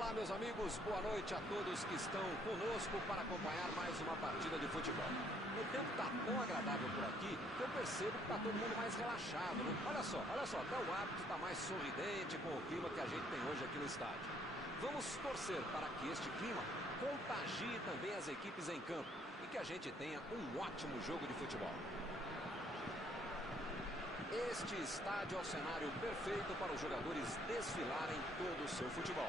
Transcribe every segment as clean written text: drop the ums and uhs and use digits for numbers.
Olá, meus amigos, boa noite a todos que estão conosco para acompanhar mais uma partida de futebol. O tempo está tão agradável por aqui que eu percebo que está todo mundo mais relaxado, né? Olha só, até o árbitro está mais sorridente com o clima que a gente tem hoje aqui no estádio. Vamos torcer para que este clima contagie também as equipes em campo e que a gente tenha um ótimo jogo de futebol. Este estádio é o cenário perfeito para os jogadores desfilarem todo o seu futebol.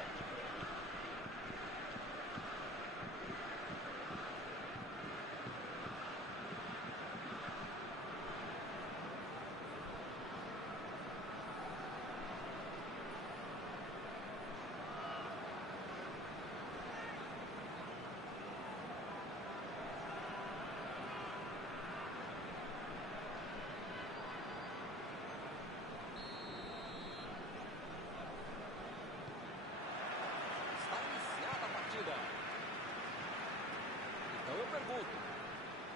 Então eu pergunto,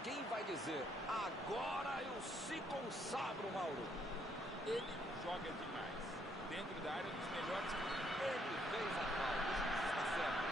quem vai dizer, agora eu se consagro, Mauro? Ele joga demais. Dentro da área, dos melhores. Ele fez a falta, está certo.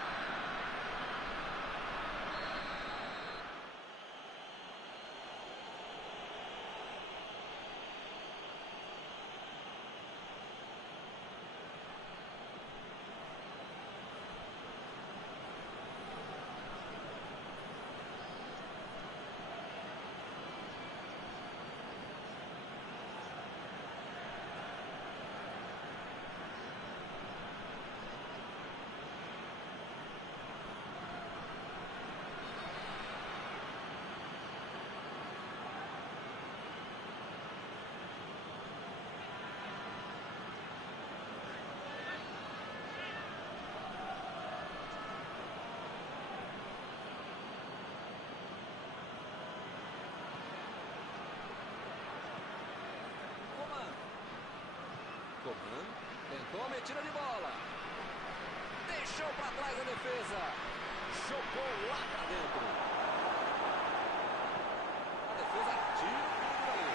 Coman tentou a metida de bola. Deixou para trás a defesa. Jogou lá para dentro. A defesa tira o perigo dali.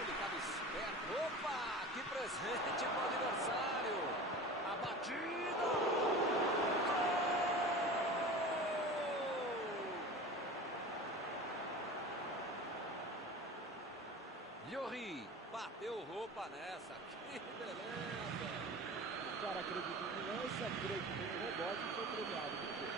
Ele estava esperto. Opa! Que presente para o adversário. A batida. Lloris bateu roupa nessa. Que beleza! O cara acreditou no lance, acreditou no rebote e foi premiado depois.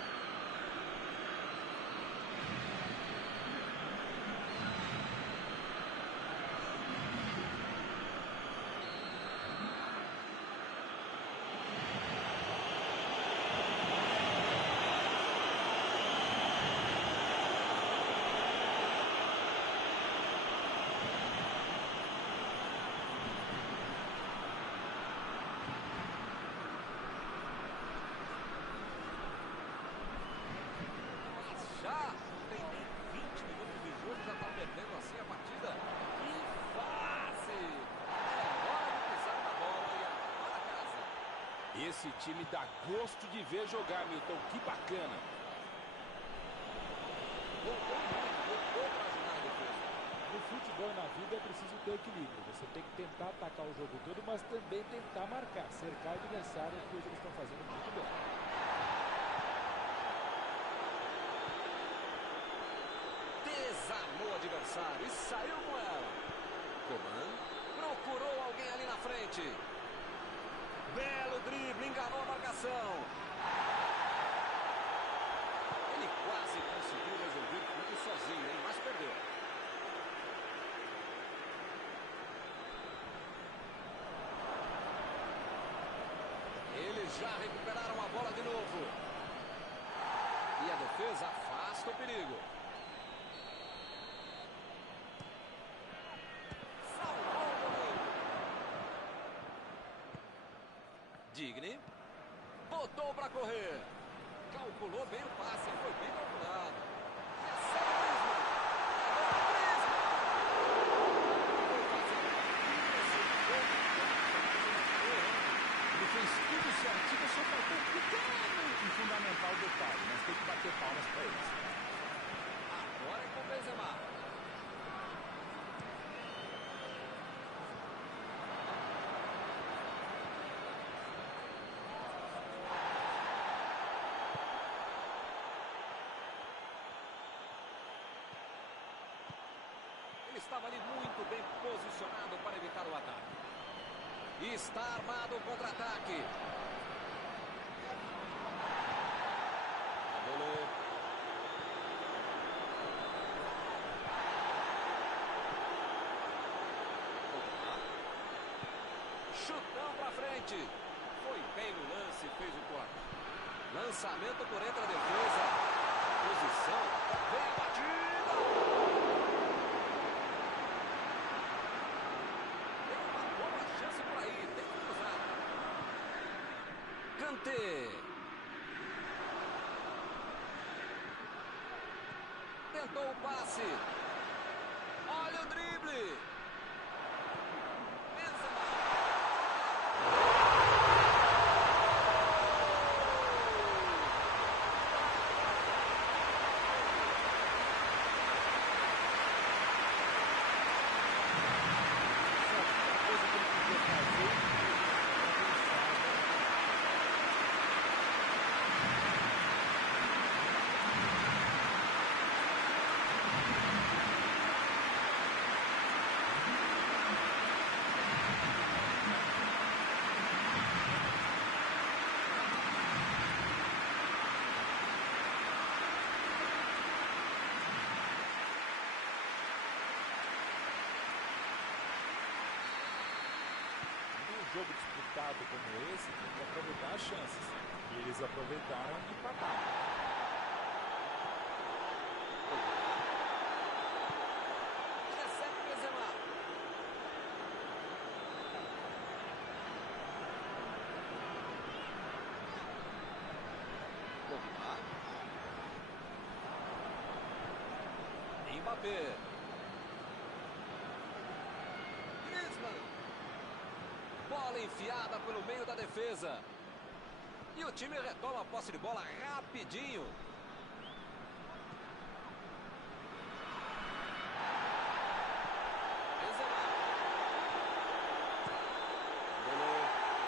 Já não tem nem 20 minutos de jogo, já está perdendo assim a partida. Que fase! É hora de pisar na bola e arrumar a casa. Esse time dá gosto de ver jogar, Milton. Que bacana. Voltou para ajudar a defesa. No futebol e na vida é preciso ter equilíbrio. Você tem que tentar atacar o jogo todo, mas também tentar marcar, cercar o adversário, que hoje eles estão fazendo muito bem. Desarmou o adversário e saiu com ela. Coman procurou alguém ali na frente. Belo drible, enganou a marcação. Ele quase conseguiu resolver tudo sozinho, hein? Mas perdeu. Eles já recuperaram a bola de novo. E a defesa afasta o perigo. Digni, botou para correr, calculou bem o passe, foi bem calculado. Recebe o Ele fez tudo certinho, só faltou um pequeno e fundamental detalhe. Nós temos que bater palmas para eles. Agora é com o Benzema. Ele estava ali muito bem posicionado para evitar o ataque. E está armado o contra-ataque. Chutão para frente. Foi bem no lance, fez o corte. Lançamento por entre a defesa. Posição. Vem a batida. Tem uma boa chance por aí. Tem que cruzar. Kanté. Tentou o passe. Olha o drible. Jogo disputado como esse, tem que aproveitar as chances. E eles aproveitaram e empataram. Recebe Benzema. Mbappé. Bola enfiada pelo meio da defesa. E o time retoma a posse de bola rapidinho. Benzema.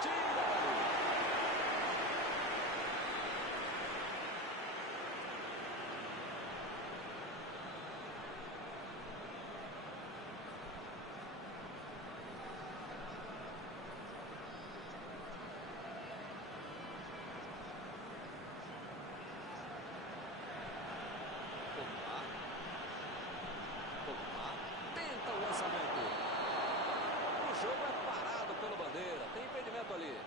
Tira dali. Tenta o lançamento. O jogo é parado pelo bandeira. Tem impedimento ali.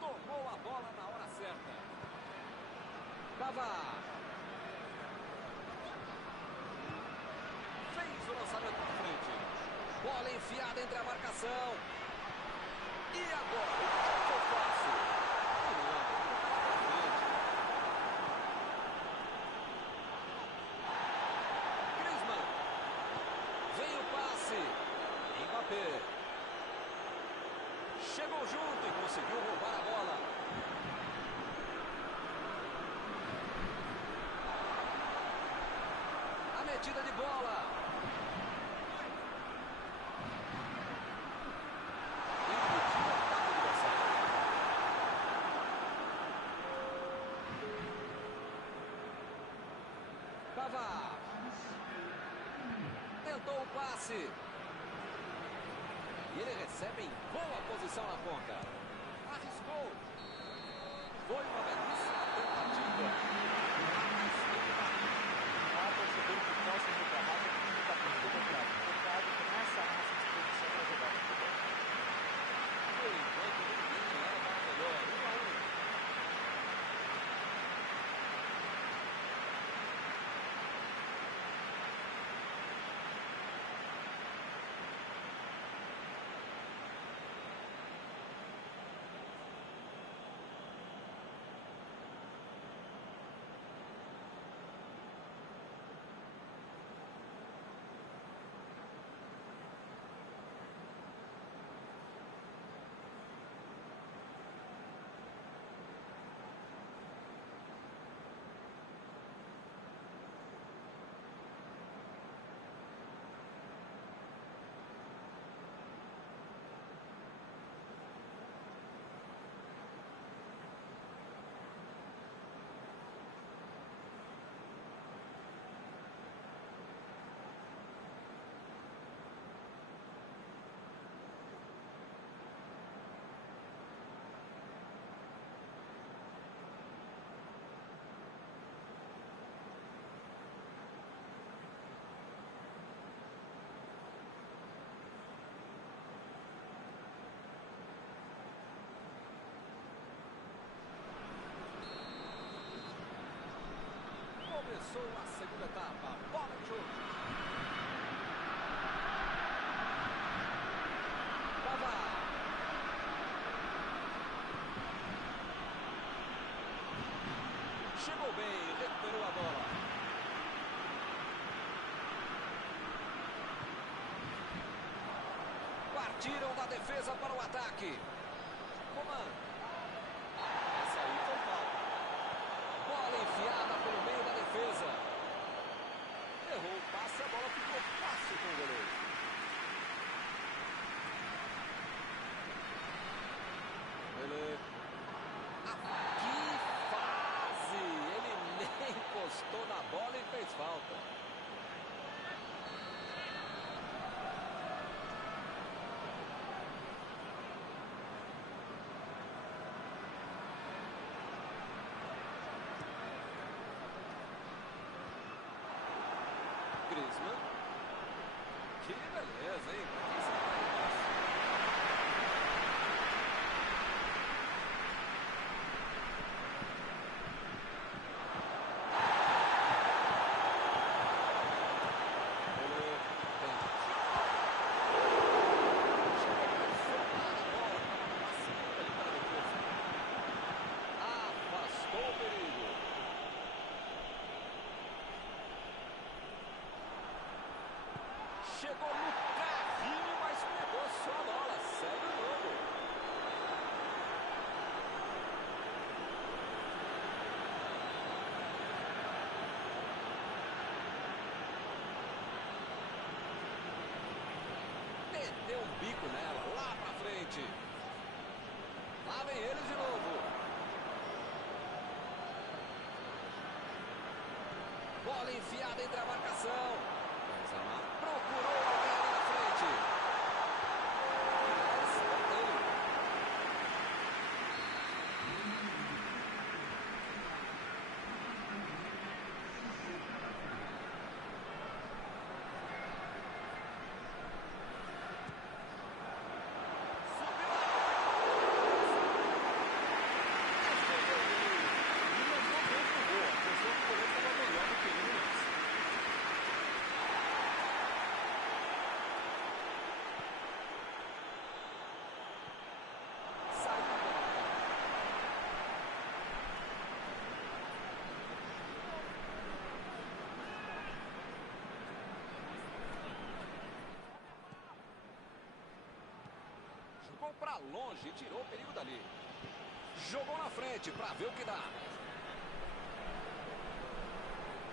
Tomou a bola na hora certa. Cavá. Fez o lançamento para frente. Bola enfiada entre a marcação. E agora? O que eu faço? Griezmann. Vem o passe. Mbappé. Chegou junto e conseguiu roubar a bola. A metida de bola. Cavá. Tentou o passe. E ele recebe em boa posição na ponta. Arriscou. Foi uma belíssima tentativa. A torcedor que possa reclamar é que está muito contrário. O contrário começa a nossa disposição para jogar futebol. Por enquanto, ninguém leva a melhor. 1-1. começou a segunda etapa. Bola em jogo. Pavard. Chegou bem, recuperou a bola. Partiram da defesa para o ataque. Coman. Essa aí foi falta. Bola enfiada pelo meio da defesa. Errou o passe, a bola ficou fácil com o goleiro. Ele... Que fase! Ele nem encostou na bola e fez falta. Griezmann. Que beleza, hein? Quem sabe aí embaixo. Ele tenta. Chegou para soltar a bola. Estava passeando ali para a defesa. Afastou o perigo. Chegou no carrinho, mas pegou só a bola. Segue o jogo. Meteu um bico nela, lá pra frente. Lá vem ele de novo. Bola enfiada entre a marcação. Benzema procurou alguém ali na frente. É escanteio. Subiu a E mandou bem pro gol. A posição do goleiro estava melhor do que ele no lance. saiu a bola. Jogou pra longe e tirou o perigo dali. Jogou na frente pra ver o que dá.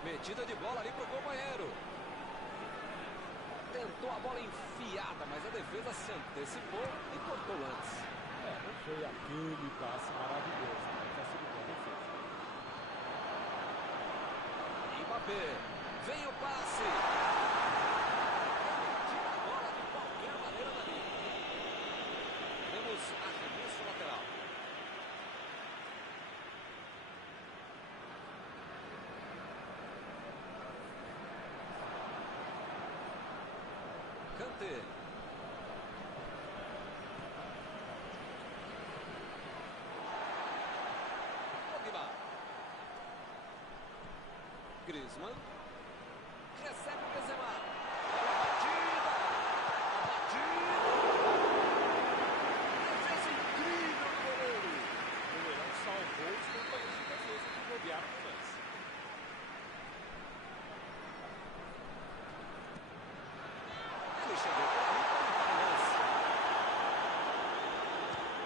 Metida de bola ali pro companheiro. Tentou a bola enfiada, mas a defesa se antecipou e cortou antes. Não foi aquele passe maravilhoso, mas facilitou a defesa. Mbappé. Vem o passe. Ele tira a bola de qualquer maneira dali. Temos arremesso lateral. Kanté. Pogba. Griezmann. Recebe o Benzema. Olha a batida. A batida. Defesa incrível do goleiro. O goleirão salvou os companheiros de defesa que bobearam no lance. Ele chegou por ali para limpar o lance.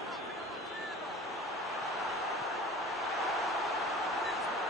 Lá vem a batida. Griezmann.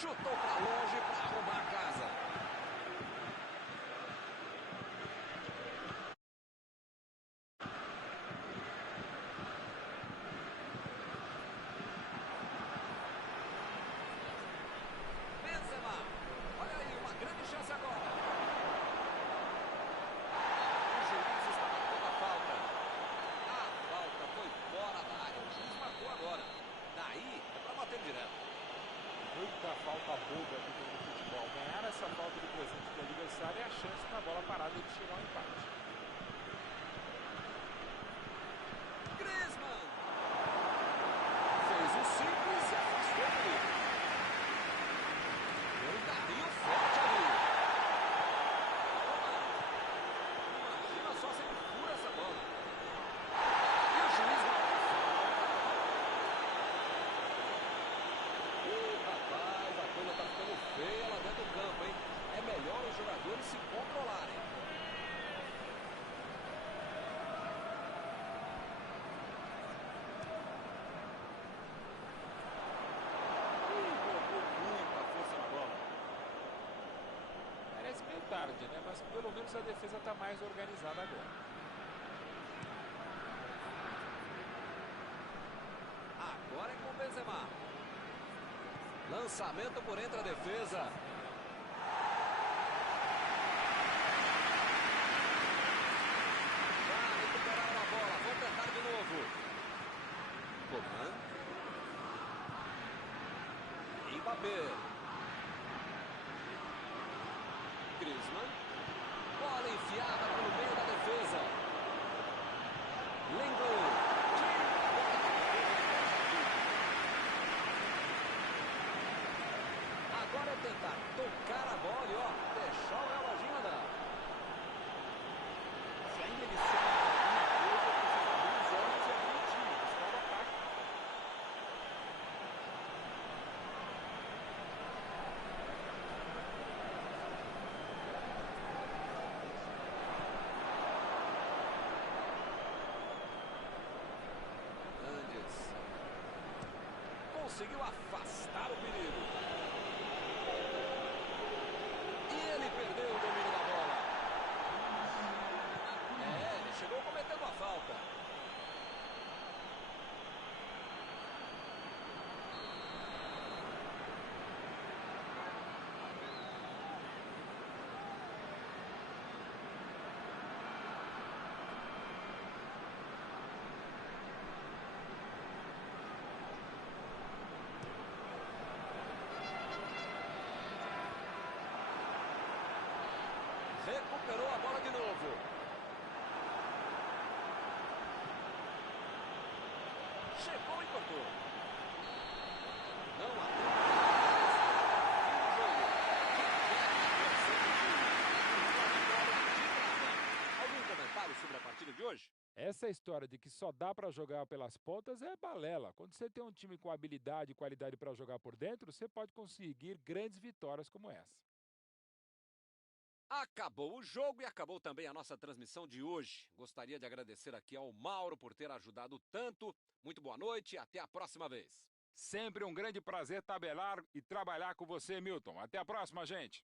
Chutou para longe para arrumar a casa. Benzema. Olha aí, uma grande chance agora. O juiz está marcando a falta. A falta foi fora da área. O juiz marcou agora. Daí é para bater direto. Muita falta boba aqui no futebol. Ganhar essa falta de presente do adversário é a chance na bola parada de chegar ao empate. Griezmann fez o simples e afastou o perigo. Deu um carrinho forte ali. Imagina só se ele fura essa bola. E o juiz marcou falta. Rapaz, a coisa tá ficando feia lá dentro do campo, hein? É melhor os jogadores se controlarem. Colocou muita força na bola. Parece meio tarde, né? Mas pelo menos a defesa está mais organizada agora. Agora é com o Benzema. Lançamento por entre a defesa. Já recuperaram a bola. Vão tentar de novo. Coman. Mbappé. Griezmann. Bola enfiada pelo meio da defesa. Lenglet. Agora é tentar tocar a bola e, deixar o reloginho andar. Se ainda ele sabe alguma coisa, precisa abrir os olhos e abrir o time. Buscar o ataque. Hernandes conseguiu afastar o perigo. E ele perdeu o domínio da bola. Ele chegou cometendo a falta. Recuperou a bola de novo. Chegou e cortou. Não há tempo. Algum comentário sobre a partida de hoje? Essa história de que só dá para jogar pelas pontas é balela. Quando você tem um time com habilidade e qualidade para jogar por dentro, você pode conseguir grandes vitórias como essa. Acabou o jogo e acabou também a nossa transmissão de hoje. Gostaria de agradecer aqui ao Mauro por ter ajudado tanto. Muito boa noite e até a próxima vez. Sempre um grande prazer tabelar e trabalhar com você, Milton. Até a próxima, gente.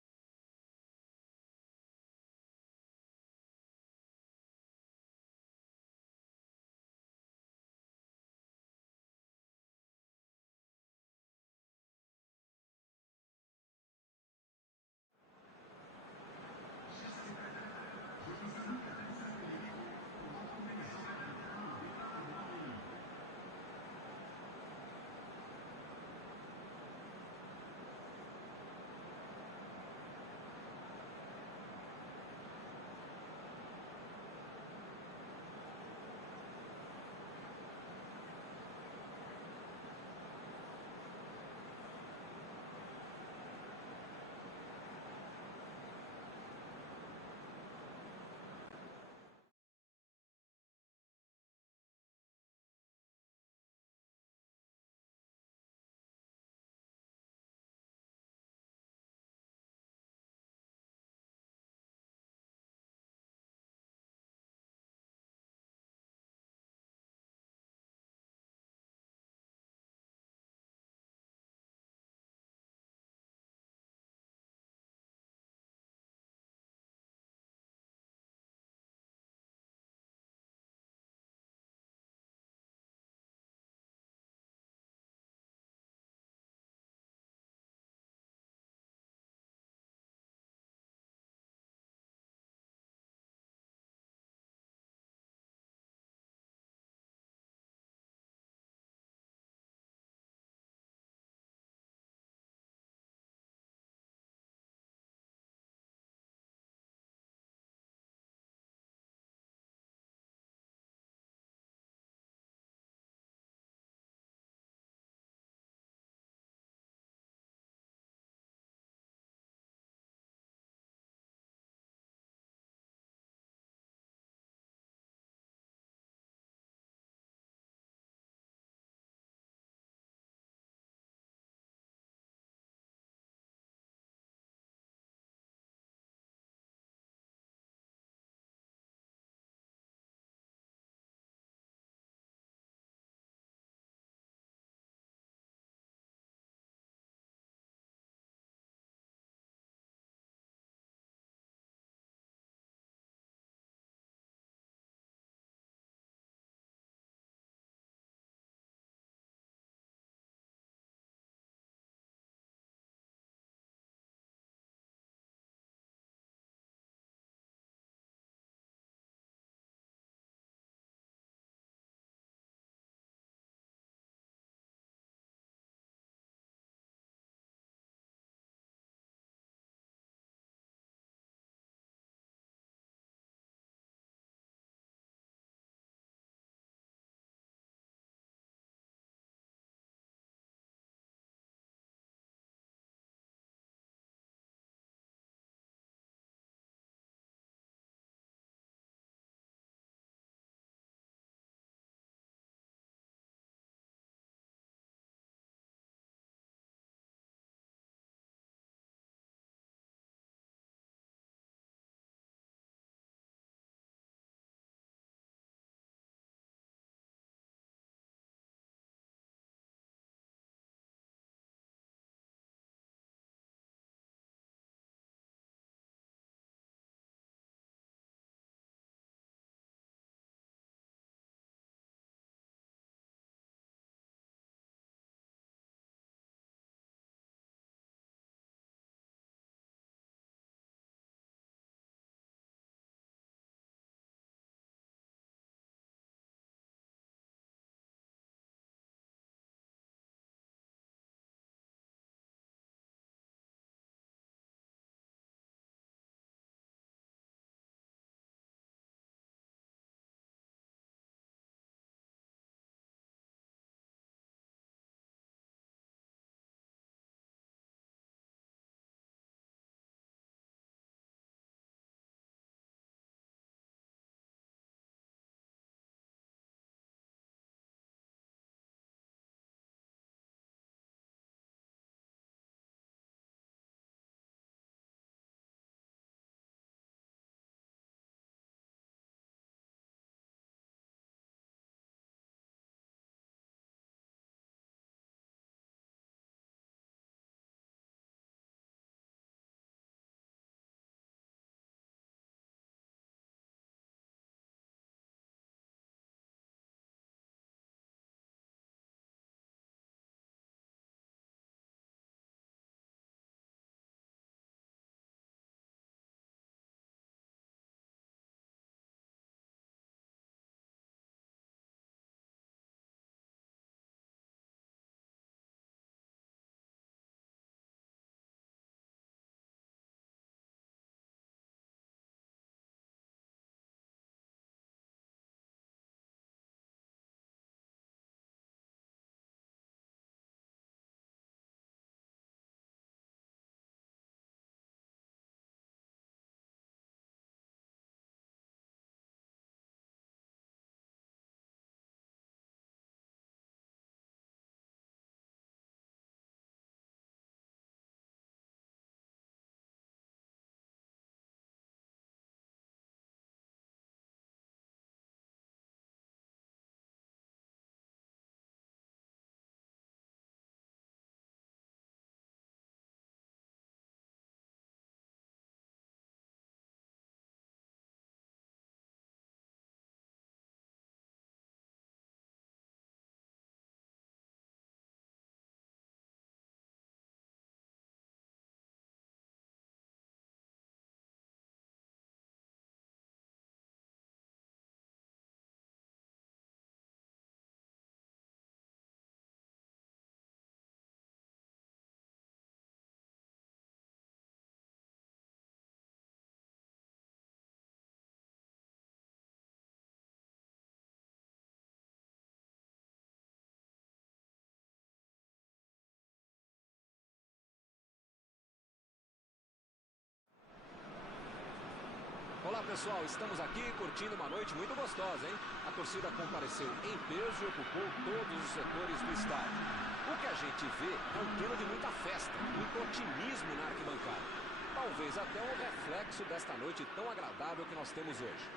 pessoal, estamos aqui curtindo uma noite muito gostosa, hein? A torcida compareceu em peso e ocupou todos os setores do estádio. O que a gente vê é um clima de muita festa, muito otimismo na arquibancada. Talvez até um reflexo desta noite tão agradável que nós temos hoje.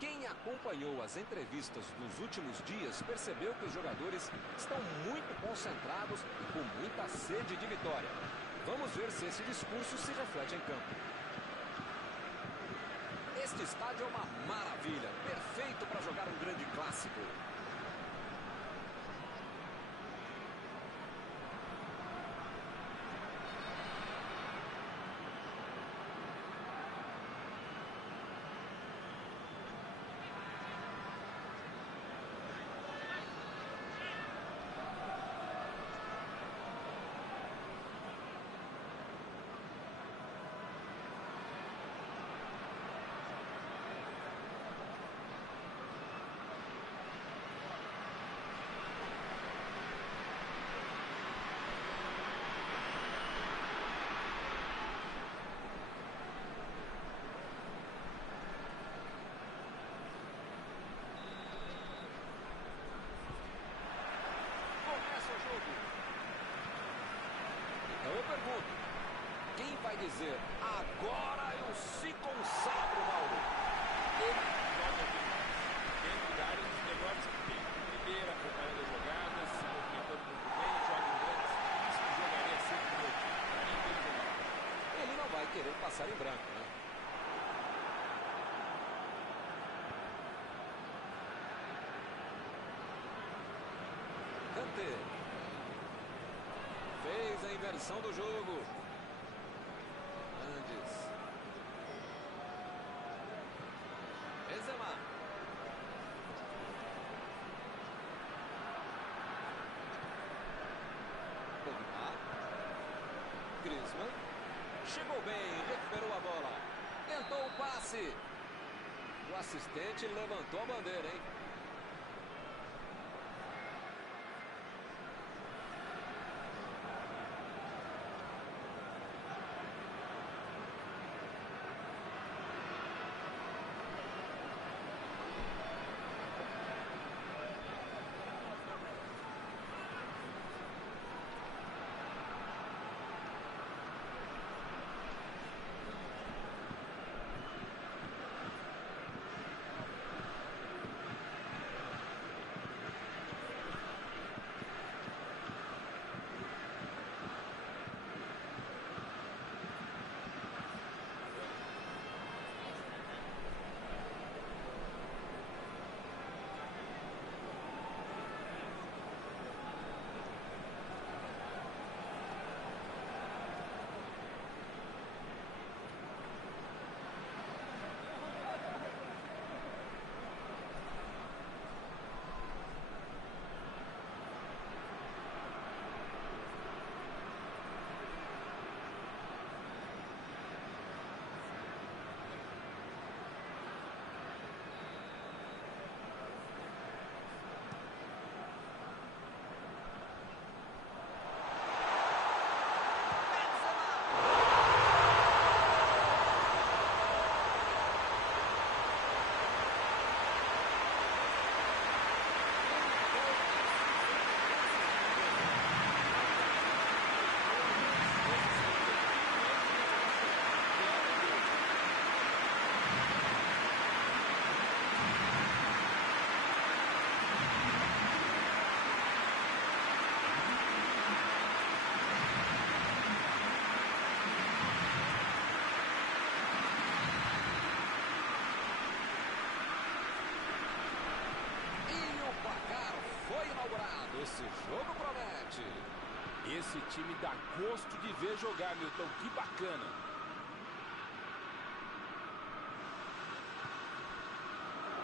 Quem acompanhou as entrevistas dos últimos dias percebeu que os jogadores estão muito concentrados e com muita sede de vitória. Vamos ver se esse discurso se reflete em campo. Este estádio é uma maravilha, perfeito para jogar um grande clássico. Então eu pergunto, quem vai dizer, agora eu se consagro, Mauro? Ele joga demais. Dentro da área, um dos melhores que tem. Primeiro, acompanhando as jogadas, se movimentando muito bem, joga em grandes espaços, jogaria sempre no meu time. Para mim, ele joga. Ele não vai querer passar em branco, né? Kanté. Fez a inversão do jogo. Andes. Benzema. Pogba. Griezmann. Chegou bem, recuperou a bola. Tentou o passe. O assistente levantou a bandeira, hein? Esse jogo promete. Esse time dá gosto de ver jogar, Milton. Que bacana.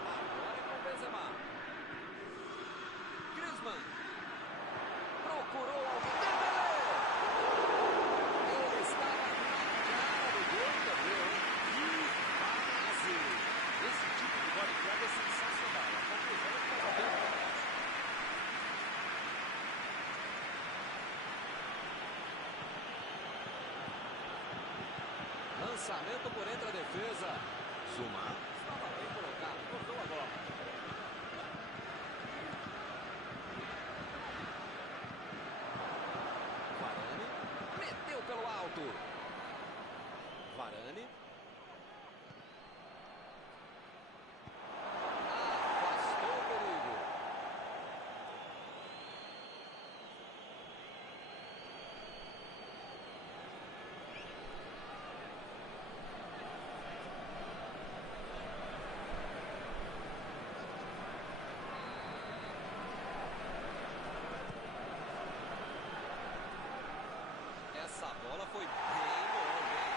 Agora é com o Benzema. Griezmann. Procurou o Dembélé. Ele estava na cara do gol também, hein? Que fase! Esse tipo de bola enfiada é sensacional. A conclusão é que estava bem jogado. Lançamento por entre a defesa. Zuma. atrapalhado. Cortou a bola. Varane. Meteu pelo alto. Varane. Afastou o perigo. Essa bola foi bem longe, hein?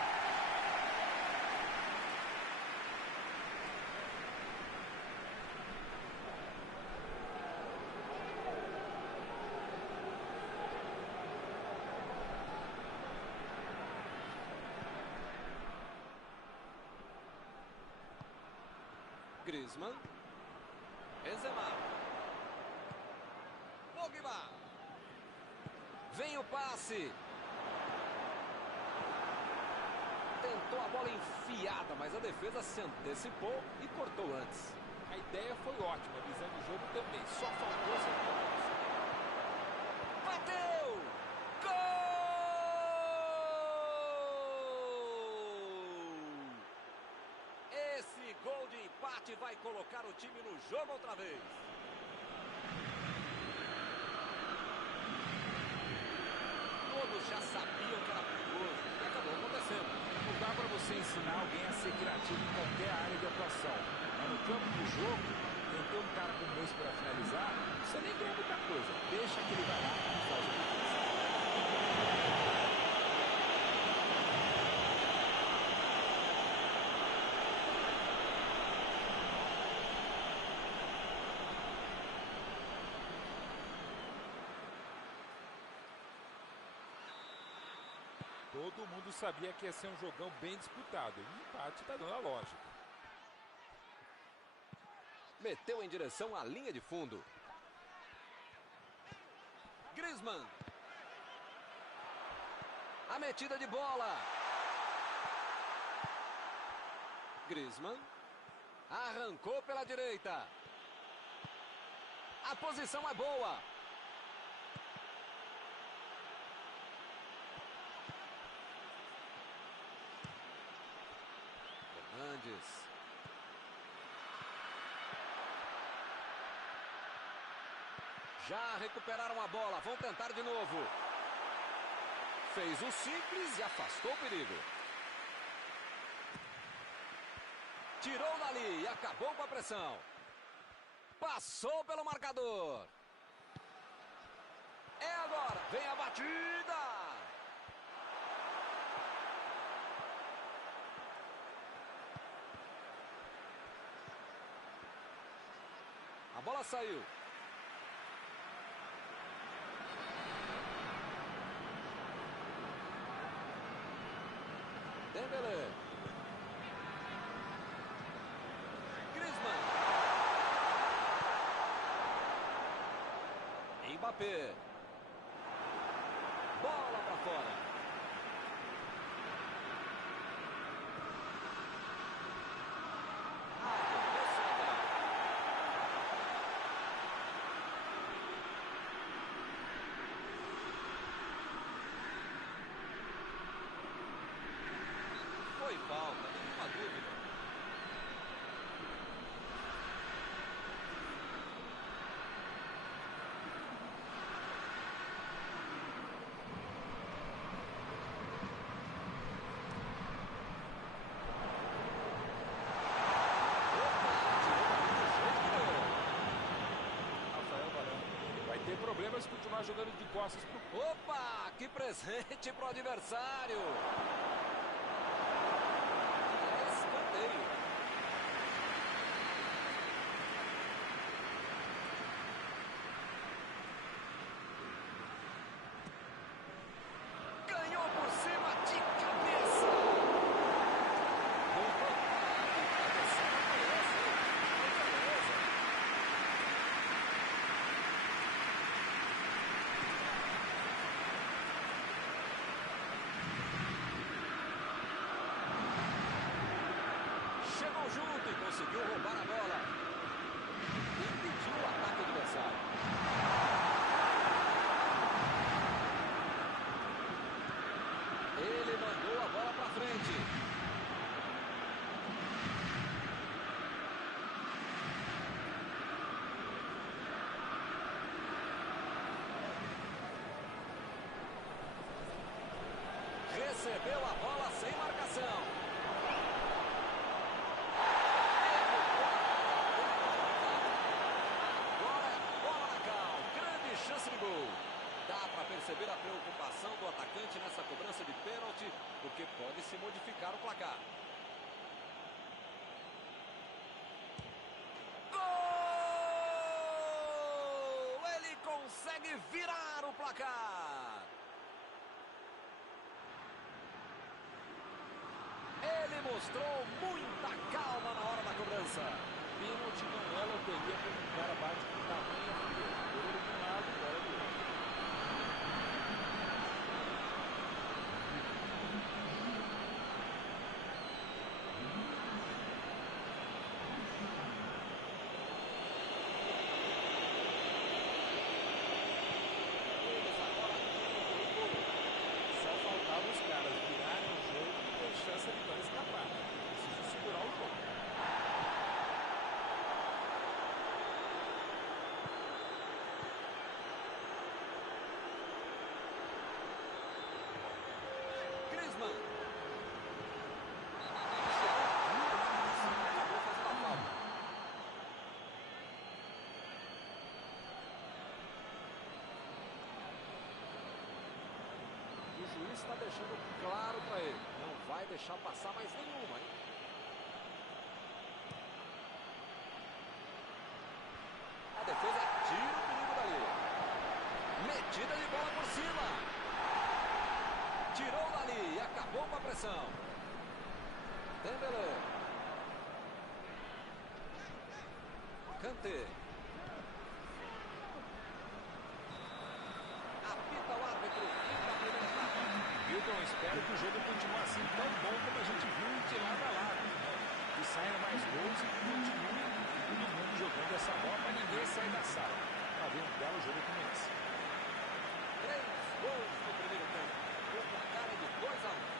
Griezmann. Benzema. Pogba. Vem o passe. Tentou a bola enfiada, mas a defesa se antecipou e cortou antes. A ideia foi ótima, a visão do jogo também. Só faltou acertar. Bateu! Gol! Esse gol de empate vai colocar o time no jogo outra vez. Todos já sabiam que era perigoso e acabou acontecendo. Não dá para você ensinar alguém a ser criativo em qualquer área de atuação. Mas no campo do jogo, tem ter um cara como esse para finalizar, você nem ganha muita coisa. Deixa que ele vai lá e faz o que faz. Todo mundo sabia que ia ser um jogão bem disputado. E o empate está dando a lógica. Meteu em direção à linha de fundo. Griezmann. A metida de bola. Griezmann. Arrancou pela direita. A posição é boa. Fernandes. Já recuperaram a bola, vão tentar de novo. Fez o simples e afastou o perigo. Tirou dali e acabou com a pressão. Passou pelo marcador. É agora, vem a batida. A bola saiu. Dembélé. Griezmann. Mbappé. Bola para fora. Arremesso lateral. Foi falta, nenhuma dúvida. Rafael Varane vai ter problemas se continuar jogando de costas pro... Opa, que presente pro adversário. É escanteio. Ganhou por cima de cabeça. Opa, que cabeçada foi essa, hein? Que beleza. conseguiu roubar a bola. Impediu o ataque adversário. Ele mandou a bola para frente. Recebeu a bola sem marcação. Agora é bola na cal. Grande chance de gol. Dá para perceber a preocupação do atacante nessa cobrança de pênalti, porque pode se modificar o placar. Gol! Ele consegue virar o placar. Ele mostrou muita calma na hora da cobrança. Pênalti não é loteria quando o cara bate com tamanha frieza. Ele de um lado, bola do outro. Eles agora tiram o gol. Só faltava os caras virarem o jogo e deixar essa vitória escapar. Preciso segurar o jogo. Griezmann. Acabou fazendo a falta. O juiz está deixando claro para ele. Não vai deixar passar mais nenhuma, hein? A defesa tira o perigo dali. Metida de bola por cima. Tirou dali e acabou com a pressão. Dembélé. Kanté. Apita o árbitro. Fim da primeira etapa. Hilton, espero que o jogo continue assim tão bom como a gente viu de lado a lado. Que saiam mais gols e que continue todo mundo jogando essa bola para ninguém sair da sala. Para ver um belo jogo como esse. 3 gols no primeiro tempo. O placar é de 2-1.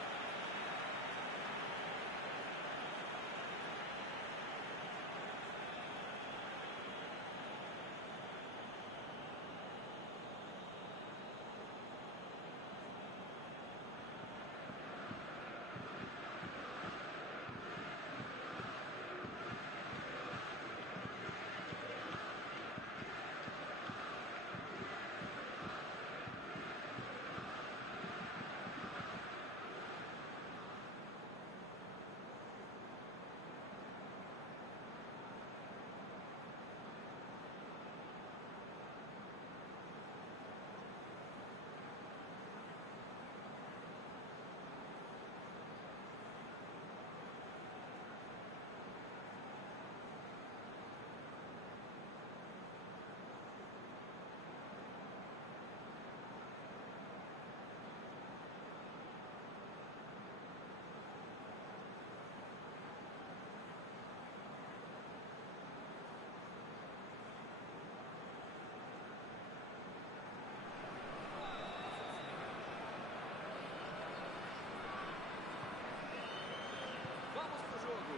Vamos pro jogo.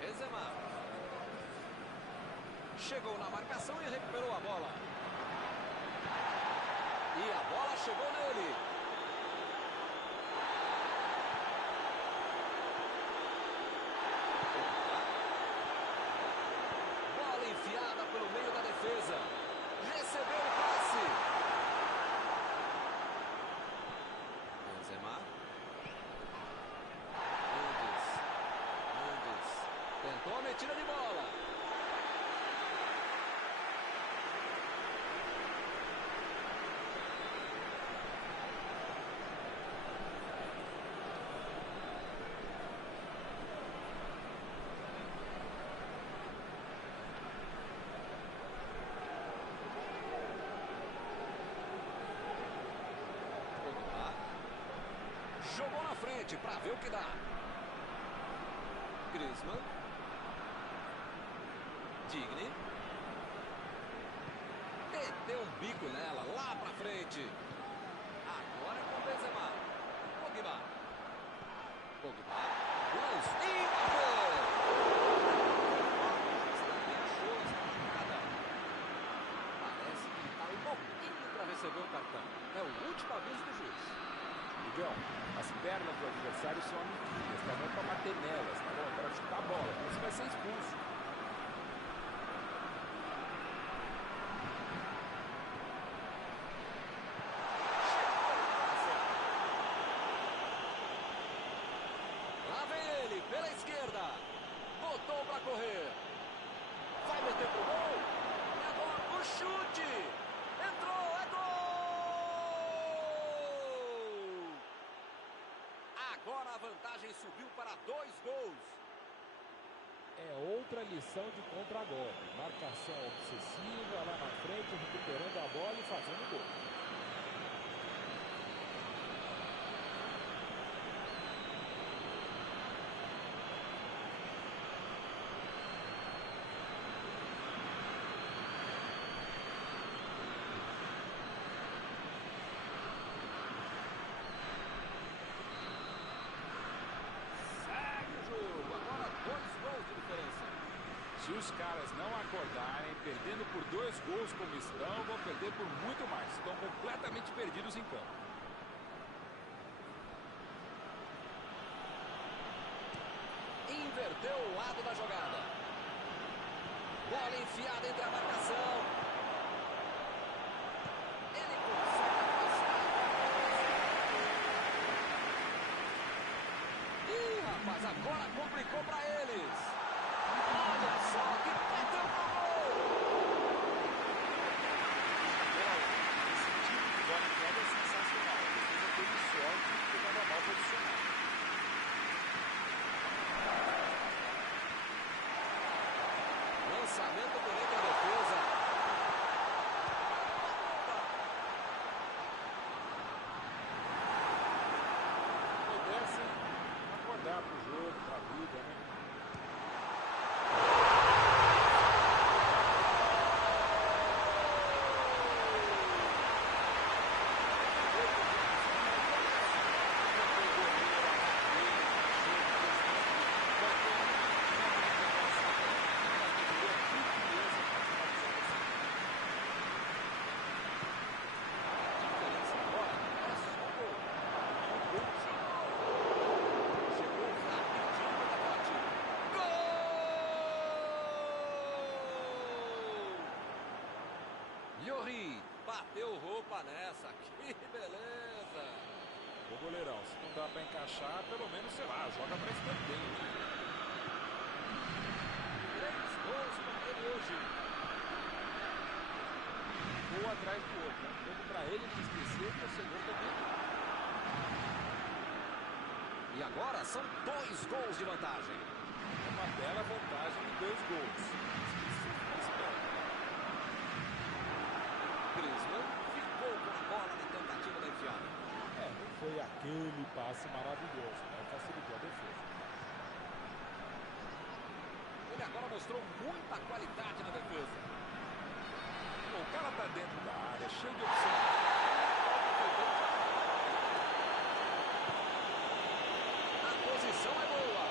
Benzema. Chegou na marcação e recuperou a bola. E a bola chegou nele. Bola enfiada pelo meio da defesa. Recebeu o passe. Benzema. Mendes. Tentou a metida de bola. Jogou na frente para ver o que dá. Griezmann. Digne. Meteu um bico nela, lá pra frente. Agora é com o Benzema. Pogba. Lance. E achou essa jogada. Parece que está um pouquinho para receber o cartão. É o último aviso do juiz. Miguel, as pernas do adversário são amiguinhas, tá bom pra bater nelas, tá bom para chutar a bola, você vai ser expulso. Lá vem ele, pela esquerda. Botou para correr. Vai meter pro gol. E agora o chute. Entrou, é gol! Agora a vantagem subiu para 2 gols. É outra lição de contra-golpe. Marcação obsessiva lá na frente, recuperando a bola e fazendo gol. Se os caras não acordarem, perdendo por 2 gols como estão, vão perder por muito mais. Estão completamente perdidos em campo. Inverteu o lado da jogada. Bola enfiada entre a marcação. Ele consegue passar. Ih, rapaz, agora complicou para eles. Olha só, que bateu pro gol! Esse tipo de bola enfiada é sensacional. A defesa teve sorte porque estava mal posicionado. Lançamento por entre a defesa. Pudessem acordar pro jogo, pra vida, né? Lloris bateu roupa nessa. Que beleza! Ô goleirão, se não dá pra encaixar, pelo menos, sei lá, joga pra escanteio. 3 gols para ele hoje. Gol atrás do outro, né? Jogo pra ele não esquecer que você gol também. E agora são 2 gols de vantagem. Uma bela vantagem de 2 gols. Griezmann ficou com a bola na tentativa da enfiada. Não foi aquele passe maravilhoso, né? Facilitou a defesa. Ele agora mostrou muita qualidade na defesa. Pô, o cara tá dentro da área, cheio de opção. A posição é boa.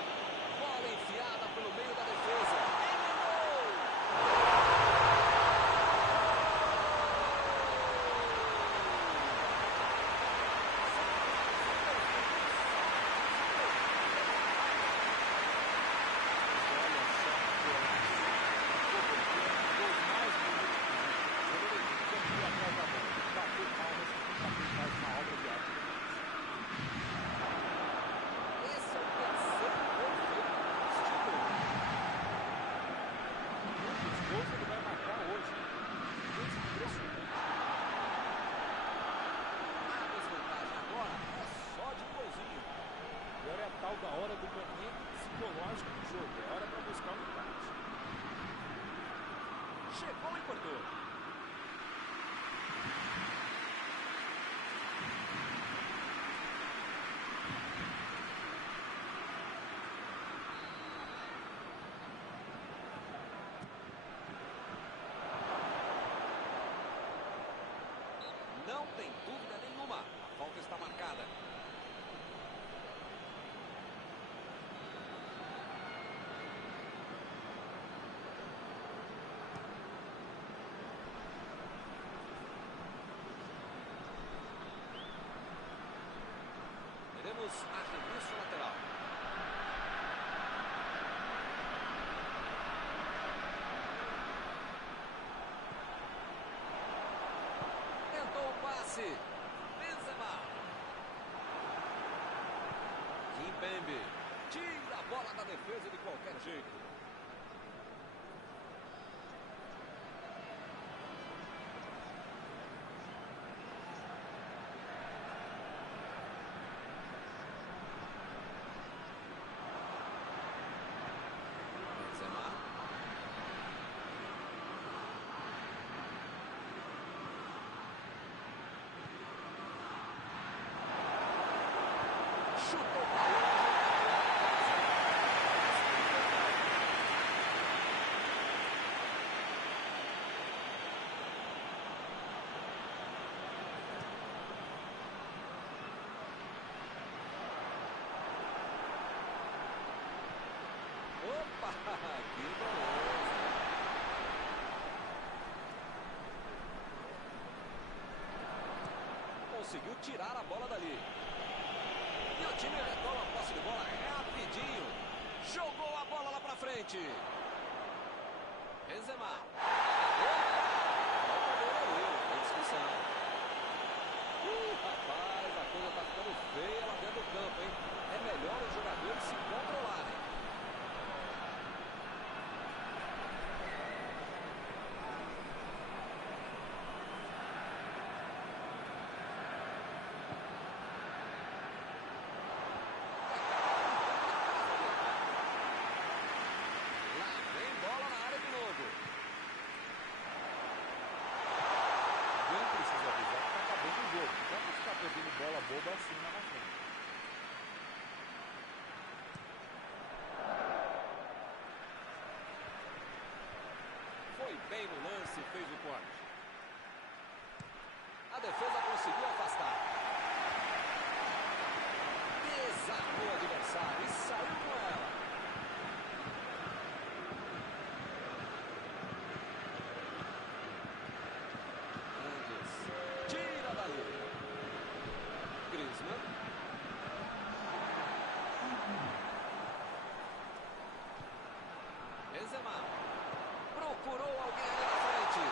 Bola enfiada pelo meio da defesa. Eliminou! Não tem dúvida nenhuma. A falta está marcada. Teremos arremesso lateral. Tentou o passe. Benzema. Kimpembe. Tira a bola da defesa de qualquer jeito. Chutou pra longe. Opa, que beleza. Conseguiu tirar a bola dali. E o time retoma a posse de bola rapidinho. Jogou a bola lá pra frente. Benzema. Tem discussão. Rapaz, a coisa tá ficando feia lá dentro do campo, hein? É melhor os jogadores se controlarem. Perdendo bola boba assim lá na frente. Foi bem no lance e fez o corte. A defesa conseguiu afastar. Desarmou o adversário e saiu com ela. Mendes. Tira dali. Griezmann. Benzema. Procurou alguém ali na frente.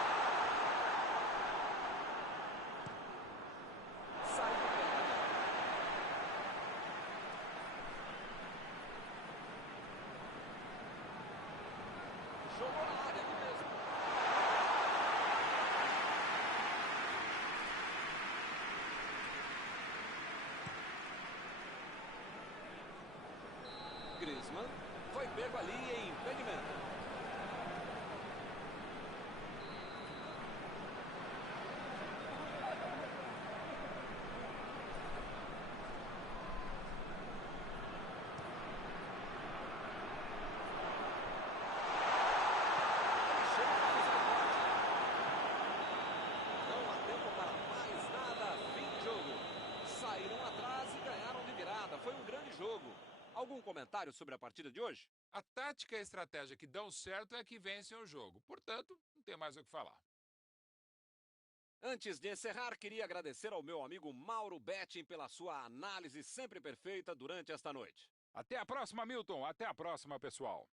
Saiu do pênalti. Jogou na área ali mesmo. Griezmann foi pego ali em impedimento. Ele chega para fazer o corte. Não há tempo para mais nada. Fim de jogo. Saíram atrás e ganharam de virada. Foi um grande jogo. Algum comentário sobre a partida de hoje? A tática e a estratégia que dão certo é a que vencem o jogo. Portanto, não tem mais o que falar. Antes de encerrar, queria agradecer ao meu amigo Mauro Betting pela sua análise sempre perfeita durante esta noite. Até a próxima, Milton. Até a próxima, pessoal.